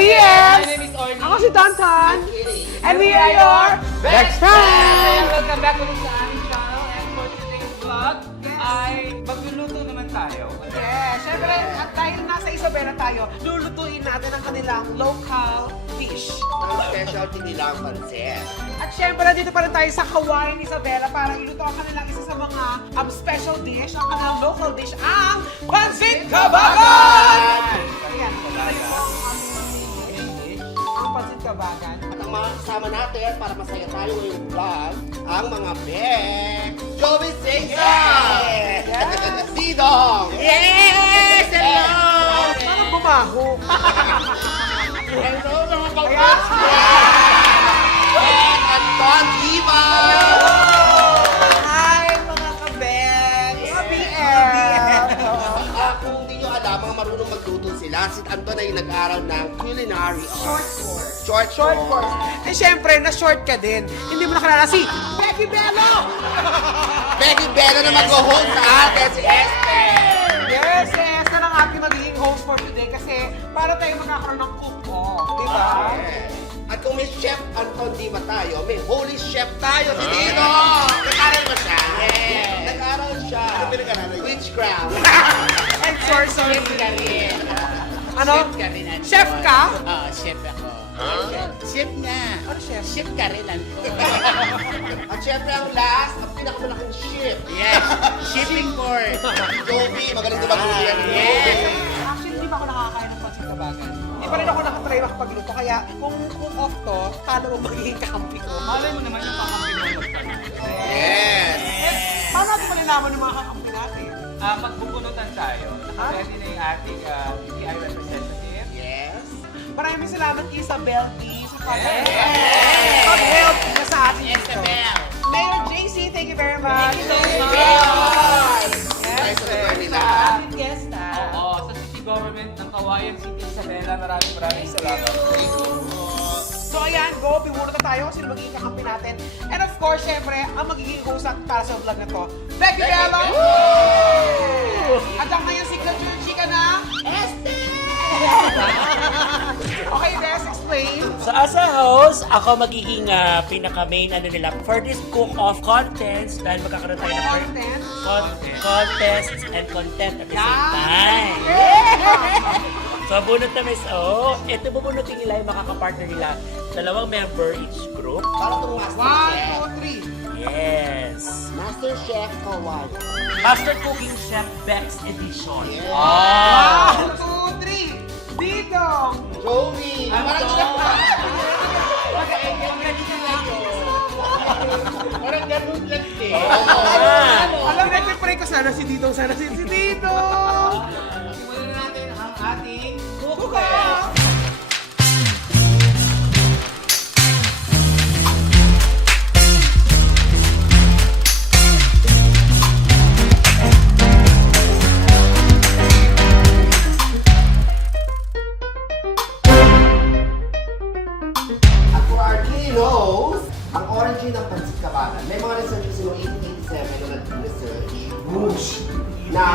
BS! My name is Orly. Ako si Tantan. And we are your best friends! Welcome back ulit sa aming channel. And for today's vlog, ay magluluto naman tayo. Yes, syempre, at dahil nasa Isabela tayo, lulutuin natin ang kanilang local dish. Ang specialty nila ang pansit. At syempre, nandito pa rin tayo sa Hawaiian Isabela para iluto ang kanilang isa sa mga special dish, ang kanilang local dish, ang Pansit Kabagan! Ayan, ito po ang aming dish, ang Pansit Kabagan. At ang mga kasama natin para masaya tayo ngayong vlog, ang mga Bek! Joey Cesar! Yes! Sidong! Yes! Hello! Parang bumaho. Hello mga Ayan. Bek! Anton Diva! Hi, mga kabek! Mga BL! Kung hindi nyo alam, mga marunong magluto sila, si Anton ay nag-aral ng culinary arts. Short course. Eh, syempre, na-short ka din. Hindi mo nakalala si Becky Bello! Becky Bella na mag-host sa atin, si Esther! Yes, yes, na ang ating magiging host for today kasi para tayo magkakaroon ng cook-off, di ba? At kung may chef Anton Diva tayo, may holy chef tayo, si Dino! Nag-aral ba siya? Yes. Nag-aral siya. Ano pinag-aral? Witchcraft. And sorcery. Chef ka rin. Ano? Chef ka rin, Anton. Chef ka? Oo, chef ako. Chef nga. Ano chef? Chef ka rin, Anton. At syempre ang last, ang pinakamalaking chef. Yes. Shipping board. Joey, magaling na mag-uli yan. Yes. Actually, hindi pa ako nakakain ng pansit kabagan. Hindi pa rin ako nakatry makapagluto. Kaya kung off to, paano mo magiging kakampi ko? Malay mo naman yung pakampinulog ka. Yes. Paano natin malalaman ng mga kakampi natin? Magbubunutan tayo. Nakaready na yung ating BPI representative. Yes. Maraming salamat Isabel D. sa Yes! pag-help na sa atin dito. Isabel. Mayor JC, thank you very much. Thank you so much. Yes, Nice to sir. meet you. Sa ating guest na. Oo, sa City Government ng Kawayan City, Isabela, maraming salamat. So ayan, go, bimuno na tayo sino magiging kakampi natin. And of course, syempre, ang magiging host at para sa vlog na to, Becky Bello! At ang kanyang signature chika na, Esther! Okay, Bess, explain. So as a host, ako magiging pinaka-main nila for this cook-off contest dahil magkakaroon tayo ng Content. contest and content at the same Yeah. time. Yeah! So bunot na miss, ito bubunutin nila yung makakapartner nila. Dalawang member each group. Para itong Master Chef. 1, 2, 3. Yes. Master Chef Kawayan. Master Cooking Chef Bex Edition. Yeah. 1, 2, 3. Didong! Joey. Parang Parang ganun lang eh. Alam, nagpipray ko sana si Didong, sana si Didong! Simulan na natin ang ating Kuka! At for our Filipinos, ang origin ng Pansit Kabagan, may mga researchers noong 1887 na nag-research na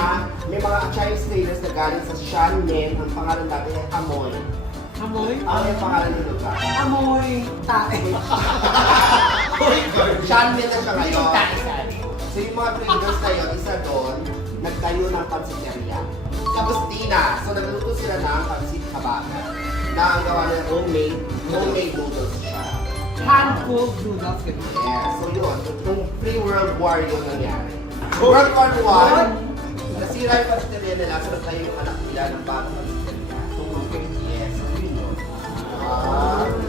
may mga Chinese traders na galing sa Shanmen, ang pangalan dati ay Amoy. Amoy? Ano yung pangalan ng lugar? Amoy tae. Shanmen na siya ngayon. tayo sa atin. So yung mga traders na yun, isa doon, nagtayo ng pansiteria. Sa Bustina. So nagluto sila ng Pansit Kabagan na ang gawa ng homemade noodles siya. Hand-cooled noodles. ganun. Yeah, so yun, yung pre-World War yun nangyari. World War I, nasira yung pansiteria nila, so nagtayo yung anak nila ng bagong pansiteria. Yes, so yun yun.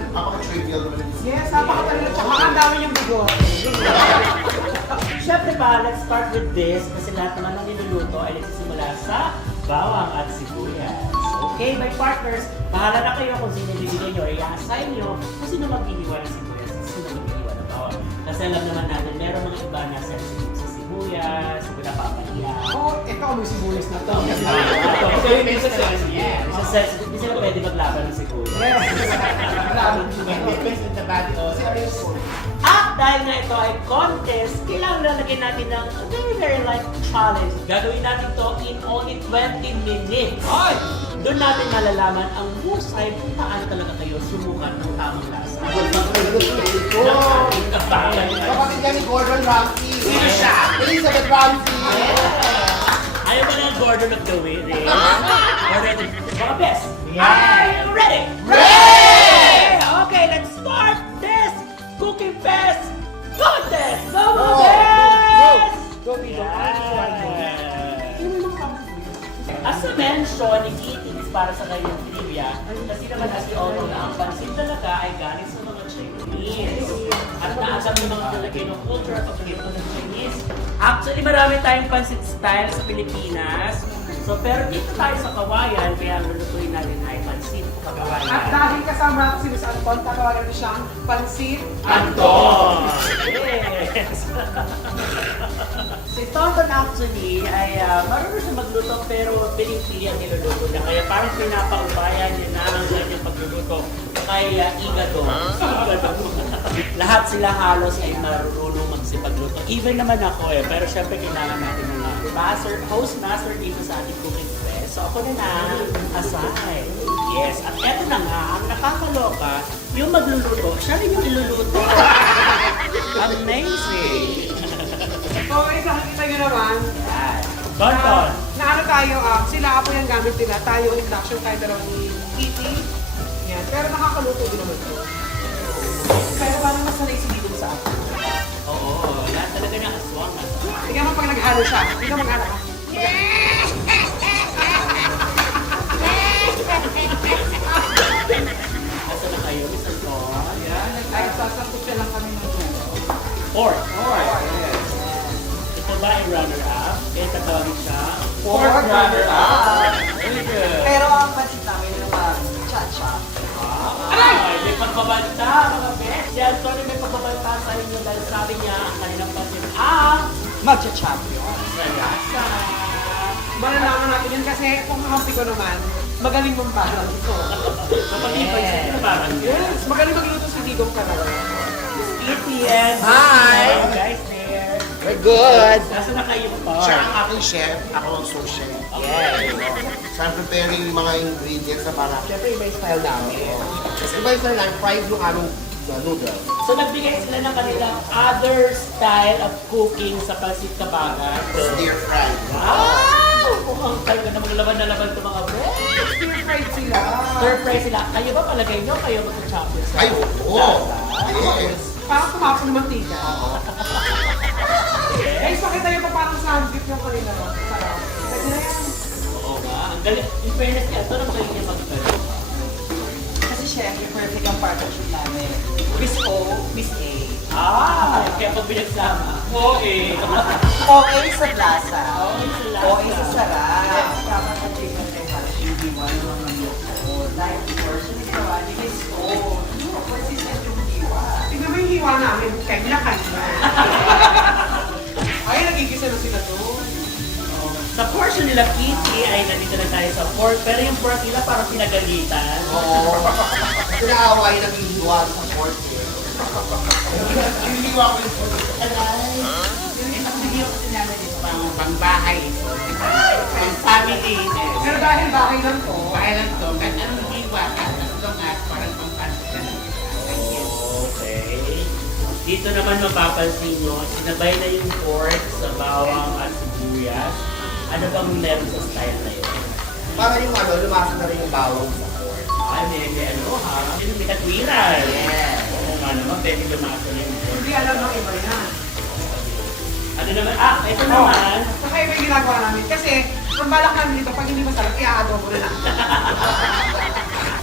Napaka-trivial naman yung Yes, napakatalino. Tsaka ang dami niyang bigot. Siyempre ba, let's start with this kasi lahat naman ng niluluto ay nagsisimula sa bawang at sibuyas. Okay, my partners, bahala na kayo kung sino bibigyan nyo or i-assign nyo kung sino mag-iiwan ng sibuyas at sino mag-iiwan ng bawang. Kasi alam naman natin, meron mga iba na sensitive sa sibuyas, napapahiya. Oh, ikaw may sibuyas na to. Kasi hindi sa sensitive, hindi sila pwede maglaban ng sibuyas. Depends on the body also. At dahil na ito ay contest, kailangan lalagyan natin ng very light challenge. Gagawin natin to in only 20 minutes. Doon natin malalaman ang mahusay kung paano talaga kayo sumukat ng tamang lasa. Ito. Kabagan. Kapatid yan ni Gordon Ramsay. Sino siya? Elizabeth Ramsay. Ayaw ba ng Gordon of the Way? Ready? Mga best! Are you ready? Ready! Okay, let's start this Cooking Fest contest! Go, mga best! Go, Vito. As a mention ni Kitties para sa kanyang trivia, kasi naman as you all know na ang pansit talaga ay galing sa mga Chinese. At naasam yung mga Filipino culture at pagkito ng Chinese. Actually, marami tayong pansit style sa Pilipinas. So, pero dito tayo sa Kawayan, kaya ang lulutuin natin ay pansit Kawayan. At dahil kasama natin si Miss Anton, tatawagan na siyang Pansit Anton! Yes! Si Tonton actually ay marunong siya magluto pero pinipili ang niluluto niya. Kaya parang pinapaubayan niya na ang kanyang pagluluto kay Igado. Lahat sila halos ay marunong magsipagluto. Even naman ako pero syempre kailangan natin ng host master dito sa ating cooking fest. So ako na aside. Yes, at eto na nga, ang nakakaloka, yung magluluto, siya rin yung iluluto. Amazing! So, nakikita nyo naman, Tonton! na ano tayo, sila po yung gamit nila, tayo induction tayo dalawa ni Kitty. Yan. Pero nakakaluto din naman ito. Pero parang mas sanay si Didong sa akin. Oo, lahat talaga ng aswang. Tingnan mo pag naghalo siya. Tingnan mo mag-ano ka. Asa na kayo, Mr. Ton? Yan, nagsasampot siya lang kami ng dulo. Pork. Yes. Ito ba ay runner-up? Kaya tatawagin siya? Pork runner-up. Very good. Pero ang pansit namin naman, cha-cha. May pagbabalita, mga best. Si Antonio may pagbabalita sa inyo dahil sabi niya ang kanilang pasin Magcha-champion. sa lasa. Malalaman natin yun kasi kung kakampi ko naman, magaling mamparang ito. Kapag ipansin ko parang Yes, magaling magluto si Digong Karawa. Kitty and Hi! Hello, guys there. We're good. Nasa na kayo pa? Siya ang aking chef, ako ang sous chef. Yes. So I'm preparing yung mga ingredients na para, syempre iba yung style namin. Kasi iba yung style namin, fried yung aming noodle. So nagbigay sila ng kanilang other style of cooking sa Pansit Kabagan. Stir fried. Wow! Mukhang talaga namang laban na laban ito mga friends. Stir-fried sila. Stir fry sila. Kayo ba palagay nyo? Kayo magka-champion sa Ay, oo! Yes! Parang tumapon ng mantika. Yes. Guys, pakita niyo pa parang sandwich yung kanina. Sarap. Pwede na yan. Oo nga. Ang galing. In fairness niya, ito na magaling niya mag-pero. Kasi syempre, perfect ang partnership namin. Miss O, Miss A. Kaya pag pinagsama. Okay. Okay sa plaza. Okay sa lasa. Okay sa sarap. Tama na chicken kay Hash, hindi mo ano naman yung live portion ni Kawa ni Miss O. No, consistent yung hiwa. Tingnan mo yung hiwa namin. Kanya-kanya. Ay, nagigisa na sila doon. Sa portion nila Kitty ay nandito na tayo sa pork. Pero yung pork nila parang pinagalitan. Oo. Kasi naaaway na hiwa sa pork eh. Hinihiwa ko yung pork. Yung video kasi namin ito. Pangbahay ito. Pang family. Pero dahil bahay lang to, Bahay lang to. Kahit anong hiwa ka, as long as parang pang-pansit ka lang. Okay. Dito naman mapapansin nyo, sinabay na yung pork sa bawang at sibuyas. Ano bang meron sa style na yun? Para yung lumasa na rin yung bawang sa pork. Ay, may ano ha? May katwiran. Yes. Oo nga naman, pwede lumasa na yung pork. hindi alam ng iba yan. Ano naman? Ito naman. Saka iba yung ginagawa namin. Kasi, ang balak namin dito, pag hindi masarap, i-adobo na lang.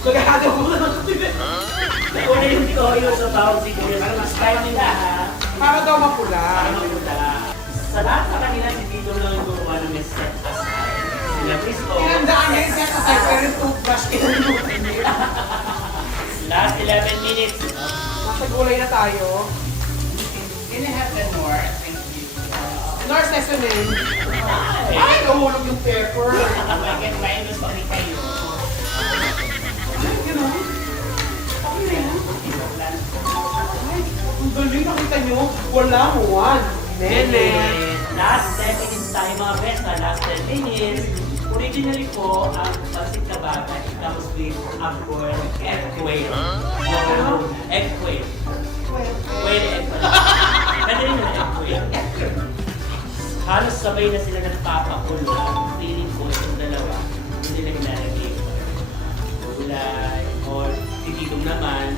Mag-adobo na lang. Una yung toyo sa bawang sibuyas. Para mas style nila ha. Para daw mapula. Para maganda. Sa lahat sa kanila, si Tito lang yung gumawa ng may set aside. Sila Cristo. Tinandaan niya yung set aside, pero yung toothbrush, kinalimutan niya. Last 11 minutes. Nasa gulay na tayo. Can I have the more? Thank you. Nor seasoning. Ay! Ay, nahulog yung pepper. I can minus pa rin kayo. Ay, gano'n. Okay na yan. Ay, ang galing, nakita nyo. Wala mo, one. Nene. Last 10 minutes tayo mga best. Last 10 minutes. Originally po, ang pancit kabagan, it comes with a boiled egg quail. So, egg quail. Quail egg quail. Ano yun yung egg quail? Halos sabay na sila nagpapakulo. Ang feeling ko yung dalawa, hindi nila nilalagay kulay or titidong naman.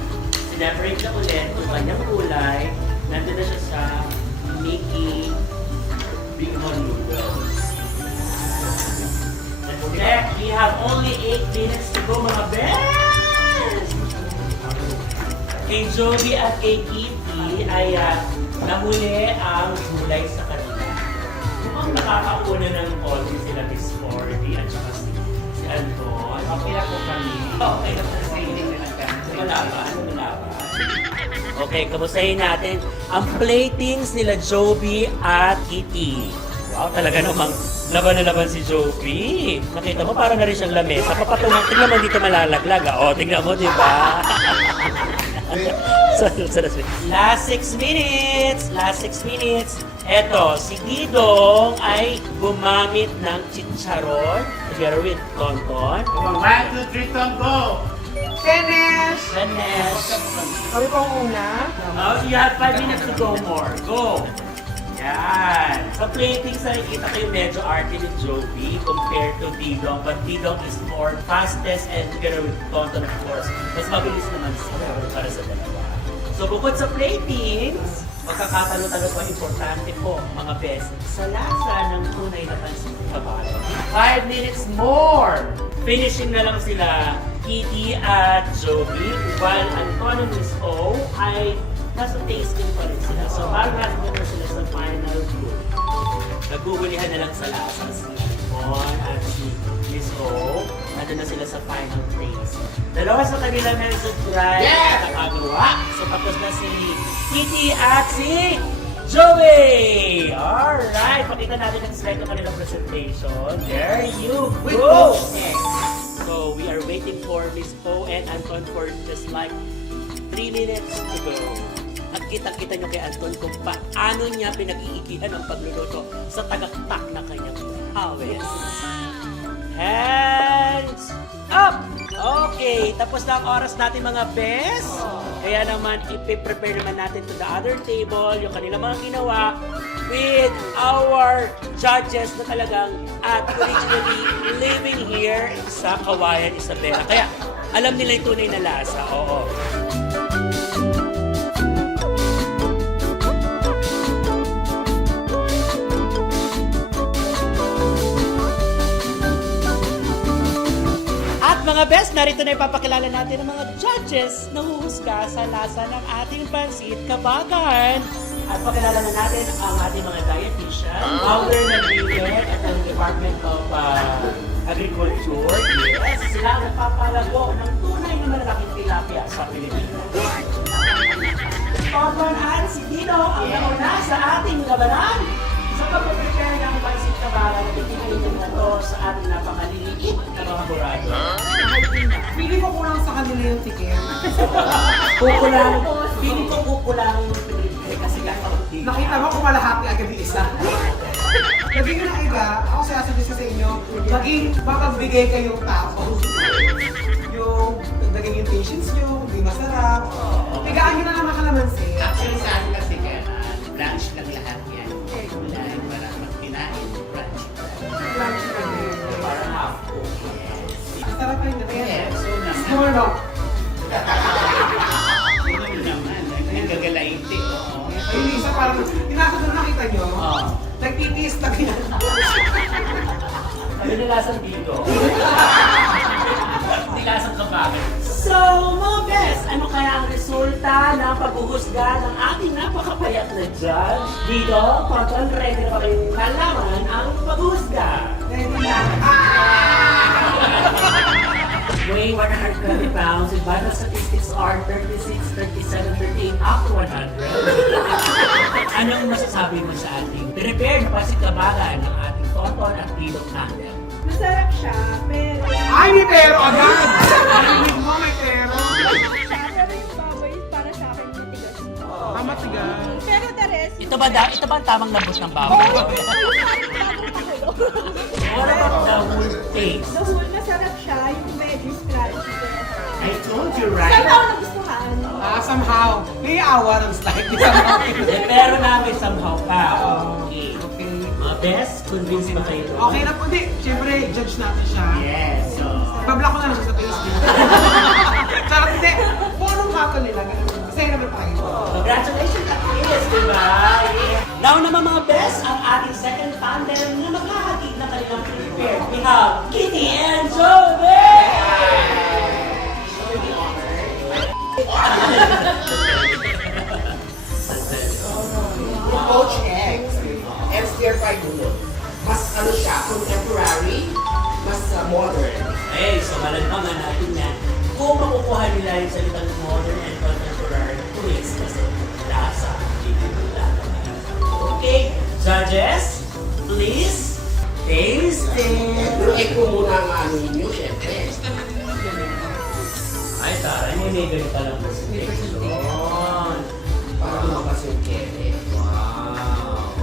Sineparate na ulit kung kanyang kulay. Nandun na siya sa Mickey Bighorn noodles. Next, we have only 8 minutes to go, mga best! Kay Joby at kay Kitty ay nahuli ang gulay sa kanila. Mukhang nakakauna ng konti sila Miss Fordy at saka si Anton. Okay na po kami. Okay na po sa inyo. Malaban. Okay, kamustahin natin ang platings nila Joby at Kitty. Wow, talaga namang laban na laban si Joby. Nakita mo, parang na rin siyang lamesa. Papatungan, tingnan mo dito malalaglag. O, tingnan mo, di ba? Last 6 minutes. Eto, si Didong ay gumamit ng chicharon together with Tonton. 1, 2, 3, go! Finish! Ganesh. Kami po ang una. Oh, you have 5 minutes to go more. Go! Yan. Sa platings ay kita kayo medyo arty ni Joby compared to Didong. But Didong is more fastest and together with Tonton of course. Mas mabilis naman sila para sa dalawa. So bukod sa platings, magkakatalo-talo po importante po mga best sa lasa ng tunay na pancit kabagan. 5 minutes more! Finishing na lang sila Kitty at Joby while Anton and Miss O ay nasa tasting pa rin sila. So parang nasa na sila sa final group. Nagugulihan na lang sa lasa si Anton at si Miss O. Nandun na sila sa final taste. Dalawa sa kanila meron sa try at nakagawa. So tapos na si Kitty at si Joey! Alright, pakita natin ang slide ng kanilang presentation. There you go! So we are waiting for Miss O and Anton for just like 3 minutes to go. At kita-kita nyo kay Anton kung paano niya pinag-iigihan ang pagluluto sa tagaktak na kanyang hawes. Hands up! Okay, tapos na ang oras natin mga best. Kaya naman, ipiprepare naman natin to the other table, yung kanilang mga ginawa with our judges na talagang at originally living here sa Kawayan, Isabela. Kaya alam nila yung tunay na lasa. Oo. Mga best, narito na ipapakilala natin ang mga judges na huhusga sa lasa ng ating pancit kabagan. At pakilala na natin ang ating mga dietitian, founder ng DepEd at ng Department of Agriculture. Yes, sila ang nagpapalago ng tunay na malalaking tilapia sa Pilipinas. Tonton at si Dino ang nauna sa ating labanan sa pag-prepare ng pancit kabagan at itinigil na to sa ating napakaliliit na mga burado. Pili ko kulang sa kanila yung tikim. Kukulang, feeling ko kukulang kasi kakaunti. Nakita mo kung malahati agad yung isa. Maging na iga, ako sinasabi sa inyo, maging mapagbigay kayong tapos. Yung dagdagan yung patience nyo, hindi masarap. Tigaan nyo na lang makalamansi. Actually sa akin kasi kaya branch lang lahat yan. Kulay para magkinain, branch. Lunch na din. Parang half cook. Ang sarap kayo na Yeah, so naman. Small no? Yun naman, nagagalaiti. Yung isa parang, tinasa doon nakita nyo, nagtitiis na Ano na lasang dito? Hindi lasang kabagan. So, mga best, ano kaya ang resulta ng paghuhusga ng ating napakapayat na judge? Dito, Tonton, ready na ba kayong nalaman ang paghuhusga? Ready na. Weighing 120 pounds, with vital statistics are 36, 37, 38, up to 100. Anong masasabi mo sa ating prepare na pancit kabagan ng ating Tonton at Didong tandem? Masarap siya, pero... Ay, may pero agad! Narinig mo, may pero. Pero yung baboy para sa akin matigas. Matigas. Pero the rest... Ito ba ang tamang lambot ng baboy? Oo, yung bagong pakulo. What about the whole taste. The whole masarap siya, yung medyo crunchy. I told you, right? Somehow nagustuhan. Somehow, may awa ng slide. Pero namin somehow pa. Okay. Okay. Mga best, convinced ba kayo? Okay na po, hindi. Siyempre, judge natin siya. Yes. So, Bablock ko na lang siya sa Facebook. Charot, hindi. Kung anong hato nila, ganun. Masaya naman tayo. congratulations at least, di ba? Yeah. Now naman mga best, ang ating second tandem na magkakatid na kanilang prepare. We have Kitty and Joey! Yung poached eggs and stir-fried noodles. Mas ano siya, contemporary, mas modern. Okay, so malampagan natin yan. Kung makukuha nila yung salitang modern and contemporary twist kasi lasa, hindi nila. Okay, judges, please taste it. Pero ko muna ang ano ninyo, syempre. Ay, taray, may ganito lang presentation. Para lumabas yung kere. Wow.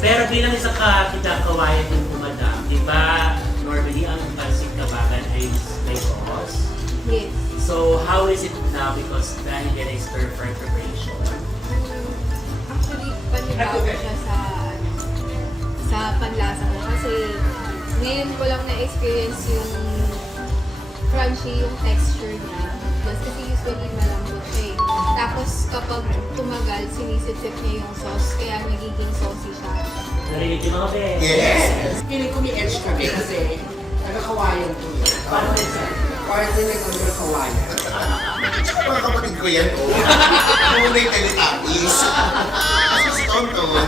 Pero bilang isang kinakawayan din po, madam, di ba, normally ang pansig kabagan ay may sauce. Yes. So, how is it now? Because dahil yan ay stir-fry preparation. Actually, panibago siya sa sa panlasa ko kasi ngayon ko lang na-experience yung crunchy yung texture niya. Just kasi usually malambot siya eh. Tapos kapag tumagal, sinisip-sip niya yung sauce kaya nagiging saucy siya. Narinig yung mga bes. Yes! Feeling ko may edge kami kasi taga-kawayan ko yun. Paano din sir? Parang din nag-kawayan. Mga kapatid ko yan, oh. Muna yung Teletubbies. Kasi si Tonton.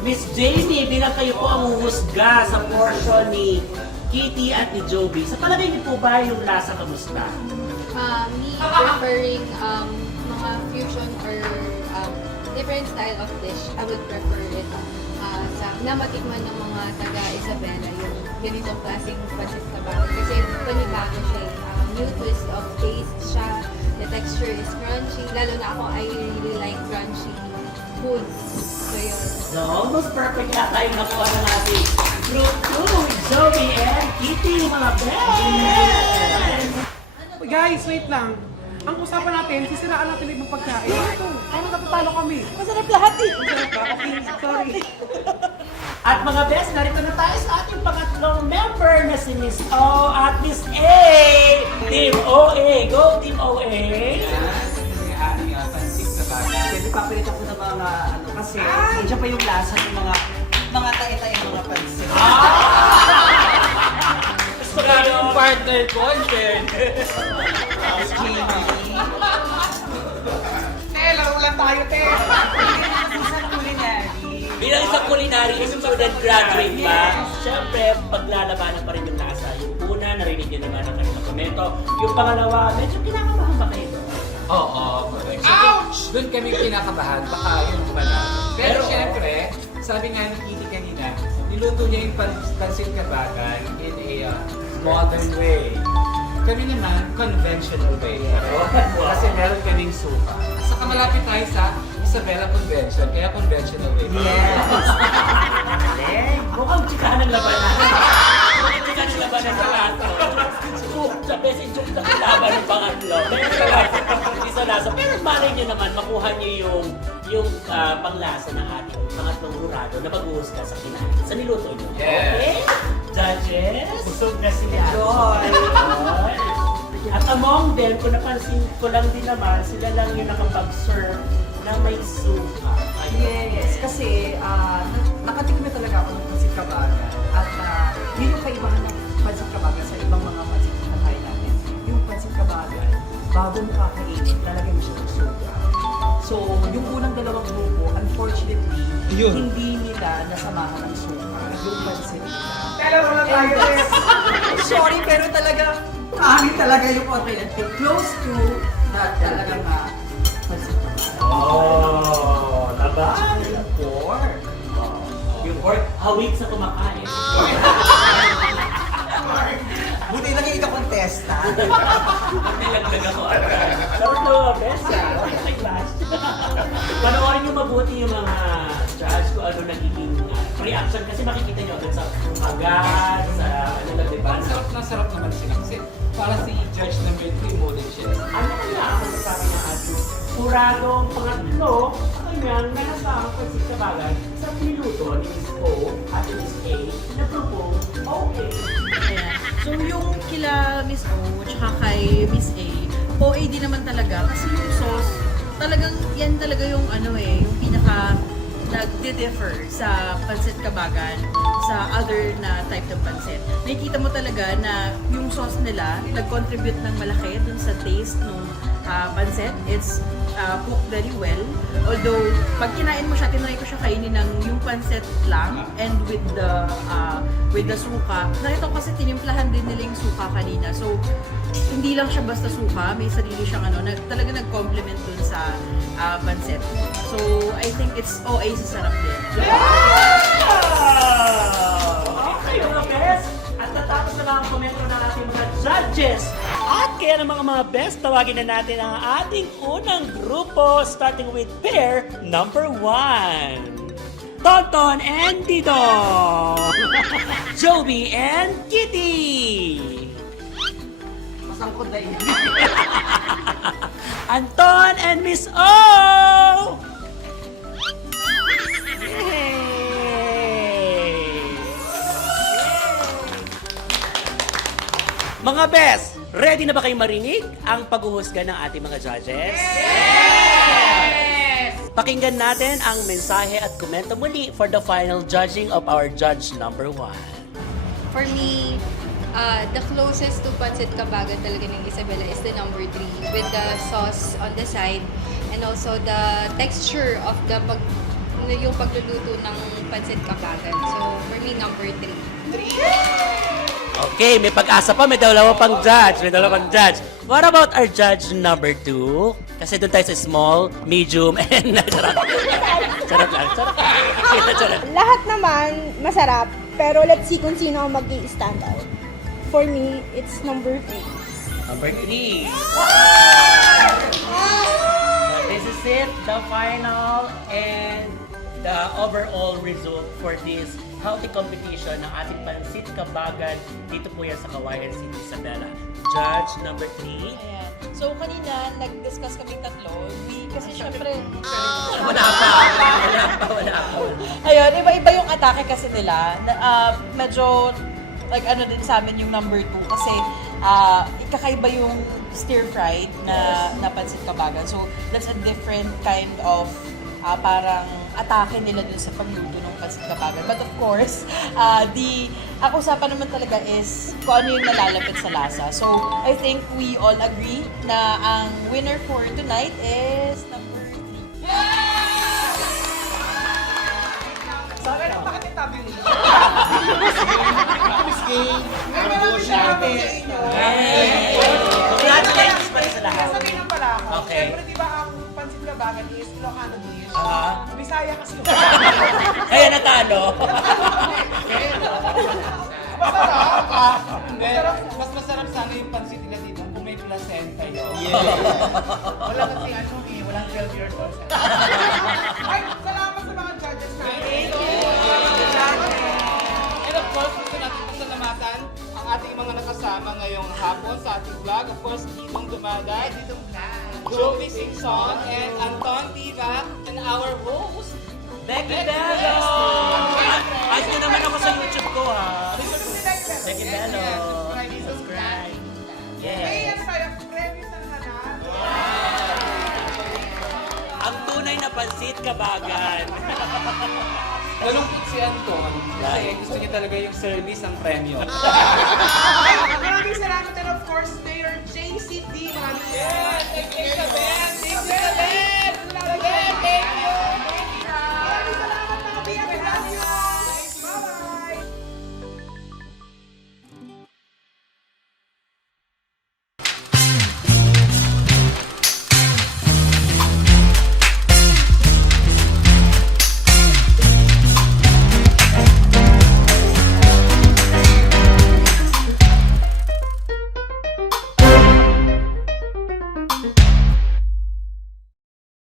Miss Jamie, bilang kayo po ang huhusga sa portion ni Kitty at ni Joby, sa palagay niyo po ba yung lasa kamusta? Me preferring mga fusion or different style of dish, I would prefer it sa namatikman ng mga taga-Isabela, yung ganitong klaseng pancit kabagan. Kasi panibago siya, new twist of taste siya, the texture is crunchy, lalo na ako, I really like crunchy foods. So yun. So, almost perfect yata yung nakuha na natin. Group 2 with Joby and Kitty, mga best! Guys, wait lang. Ang usapan natin, sisiraan natin yung ibang pagkain. Ito, parang natatalo kami. Masarap lahat eh. Masarap ba? Okay, sorry. At mga best, narito na tayo sa ating pangatlong member na si Miss O at Miss A! Team OA! Go Team OA! Pansig kabagan. Pwede papalit ako ng mga ano kasi nandiyan pa yung lasa ng mga tae-tae mga pansin. Gusto ko yung Partner ko, Jen. Te, laro lang tayo, te. Isang culinary. bilang isang culinary student graduate ba, syempre, paglalabanan pa rin yung lasa. Yung una, narinig nyo naman ang kanilang komento. Yung pangalawa, medyo kinakabahan ba kayo? Oo, correct. Ouch! Doon kami kinakabahan, baka yun pala. Pero syempre, sabi nga ni Kitty kanina, niluto niya yung pansit kabagan in a modern way. Kami naman, conventional way. Kasi meron kaming suka. Saka malapit tayo sa Isabela Convention, kaya conventional way. Mukhang chikahan ng labanan. Mukhang chikahan ng labanan sa lahat. Sa basic joke na kalaban ng pangatlo. Pero sa lasa, hindi sa lasa. Pero malay nyo naman, makuha nyo yung panglasa ng ating pangatlong hurado na mag-uusga sa kinain. Sa niluto nyo. Yes. Okay? Judges? Busog na sila. Enjoy! At among them, kung napansin ko lang din naman, sila lang yung nakapag-serve na may suka. Yes, kasi nakatikme talaga ako ng pansit kabagan. At yun yung kaibahan ng pansit kabagan sa ibang mga pansit na kain natin. Yung pansit kabagan, bago mo kakainin, lalagyan mo siya ng suka. So, yung unang dalawang grupo, unfortunately, hindi nila nasamahan ng suka. Yung pansit nila. Te, laro lang tayo, te. Sorry, pero talaga, talaga yung authentic. Close to that talaga nga pansit kabagan. Oh, laban. Yung pork. Yung pork, hawig sa kumakain. Buti lang yung ika-contesta. Nilagdag ako. Shout to best ah. Okay, class. Panoorin nyo mabuti yung mga judge kung ano nagiging production kasi makikita nyo agad sa agad, sa ano na, diba? Ang sarap naman sila kasi para si Judge number 3 model siya. Ano kaya ako nagsabi niya ating puradong pangatlo, kanyang nanasang pagsikabagan sa pinuto ni Miss O at Miss A na grupong okay. Ayan. So yung kila Miss O tsaka kay Miss A, OA din naman talaga kasi yung sauce, talagang yan talaga yung ano yung pinaka nagdi-differ sa pansit kabagan sa other na type ng pansit. Nakikita mo talaga na yung sauce nila nag-contribute ng malaki dun sa taste ng pansit. It's cooked very well. Although, pag kinain mo siya, tinry ko siya kainin ng yung pansit lang and with the suka. Nakita ko kasi tinimplahan din nila yung suka kanina. So, hindi lang siya basta suka, may sarili siyang talaga nag-complement dun sa pansit. So, I think it's OA sa sarap din. Okay, mga best! At natapos na lang ang komento ng ating mga judges. At kaya ng mga best, tawagin na natin ang ating unang grupo starting with pair number 1. Tonton and Didong! Joby and Kitty! Masangkot na yun. Anton and Miss O! Yay! Mga best, ready na ba kayo marinig ang paghuhusga ng ating mga judges? Yes! Pakinggan natin ang mensahe at komento muli for the final judging of our judge number 1. For me, the closest to pancit kabagan talaga ng Isabela is the number 3 with the sauce on the side and also the texture of yung pagluluto ng pancit kabagan. So, for me, number 3. Okay, may pag-asa pa, may dalawa pang judge. What about our judge number 2? Kasi doon tayo sa small, medium, and charot lang. Lahat naman masarap, pero let's see kung sino ang mag-i-stand out. For me, it's number 3. Number 3. This is it, the final and the overall result for this healthy competition ng ating pansit kabagan dito po yan sa Kawayan City, Isabela. Judge number 3. Ayan. So, kanina, nag-discuss kami tatlo. Kasi syempre, Wala pa. ayun, iba-iba yung atake kasi nila. Medyo, din sa amin yung number 2. Kasi, kakaiba yung stir-fried na pansit kabagan. So, that's a different kind of parang atake nila dun sa pagluto ng pansit kabagan. But of course, ang usapan naman talaga is kung ano yung nalalapit sa lasa. So, I think we all agree na ang winner for tonight is number 3. Sabi na, bakit itabi yung ito? Miss Gay, May maraming salamat sa inyo. Congratulations pa rin sa lahat. Sabihin lang pala ako. Okay. Siyempre, di ba ang pansit kabagan is Ilocano dish? Bisaya kasi yun. Kaya natalo. Masarap. Mas masarap sana yung pansit nila dito kung may placenta yun. Wala kasi walang 12 years old. Ay, salamat sa mga judges natin. And of course, gusto natin pasalamatan ang ating mga nakasama ngayong hapon sa ating vlog. Of course, Didong Dumagat, Joey Singson, and Anton Diva, and our host, Becky Bello! Ay, nyo naman ako sa YouTube ko, ha? Becky Bello. Subscribe. Hey, Yes. ano tayo? Ready sa lahat? Ang tunay na pansit kabagan. nalungkot si Anton kasi gusto niya talaga yung service ang premyo. Maraming salamat and of course, Mayor JCD. Yes! Thank you, Isabel! Thank you, Isabel! Thank you!